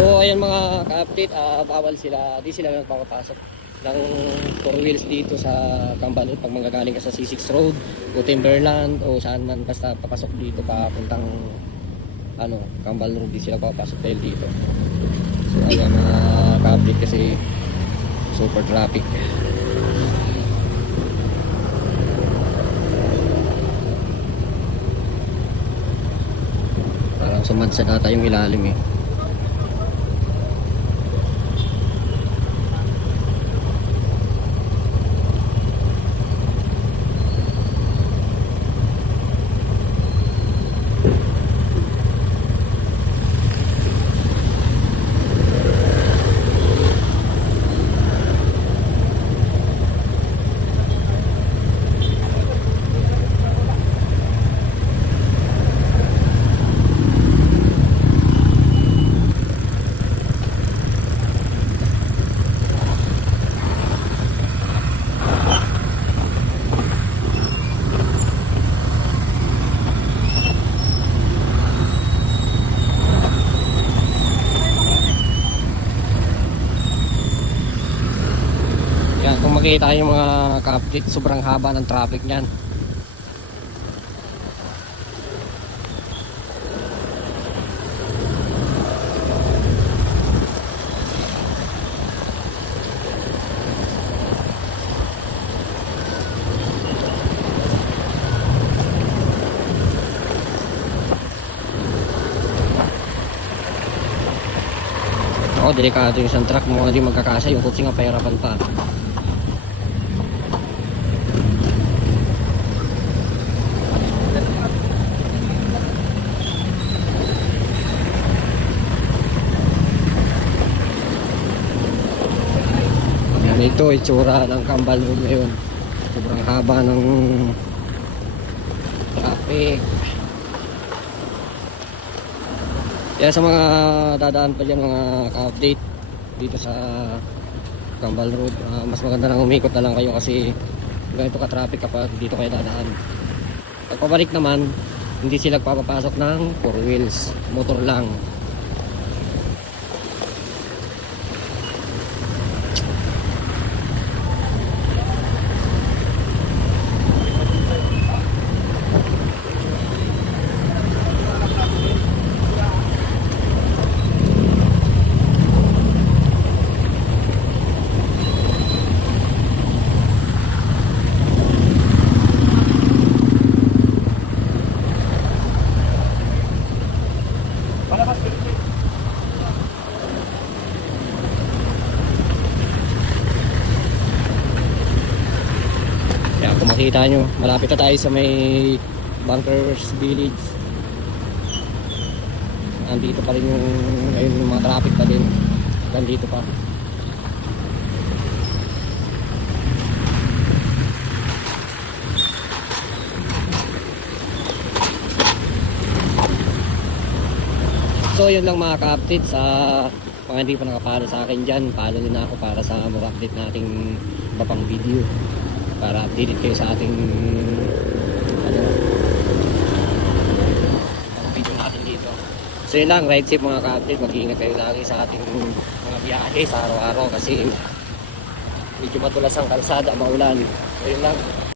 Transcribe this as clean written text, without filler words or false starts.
So ayan mga ka-update, bawal sila, di sila nagpapapasok ng 4 wheels dito sa Cambalot pag manggagaling ka sa C6 Road o Timberland o saan man, basta papasok dito papuntang Cambal Road, di sila papasok dahil dito. So ayan mga ka-update kasi super traffic. Parang sumadsa nata yung ilalim eh. Yan, kung makikita yung mga ka-update, sobrang haba ng traffic niyan. Oo, delikado yung isang truck mo, hindi magkakasa yung kutsi nga pahirapan pa. Yan, ito itsura ng Cambal Road ngayon. Sobrang haba ng traffic. Kaya sa mga dadaan pa dyan mga ka-update dito sa Cambal Road, mas maganda nang umikot na lang kayo kasi ganito ka-traffic kapag dito kayo dadaan. Pag pabalik naman, hindi sila papapasok ng 4 wheels, motor lang. Kaya kung makita nyo, malapit na tayo sa may Bunkers Village. Andito pa rin yung, ngayon yung mga traffic pa din. Nandito pa. So yun lang mga ka-update, sa mga hindi pa nakapalo sa akin dyan, follow nyo na ako para sa mga update nating iba pang video, para updated kayo sa ating video natin dito. So yun lang, ride safe mga ka-update, mag-iingat kayo lagi sa ating mga biyahe sa araw-araw kasi medyo madulas ang kalsada, maulan. So yun lang.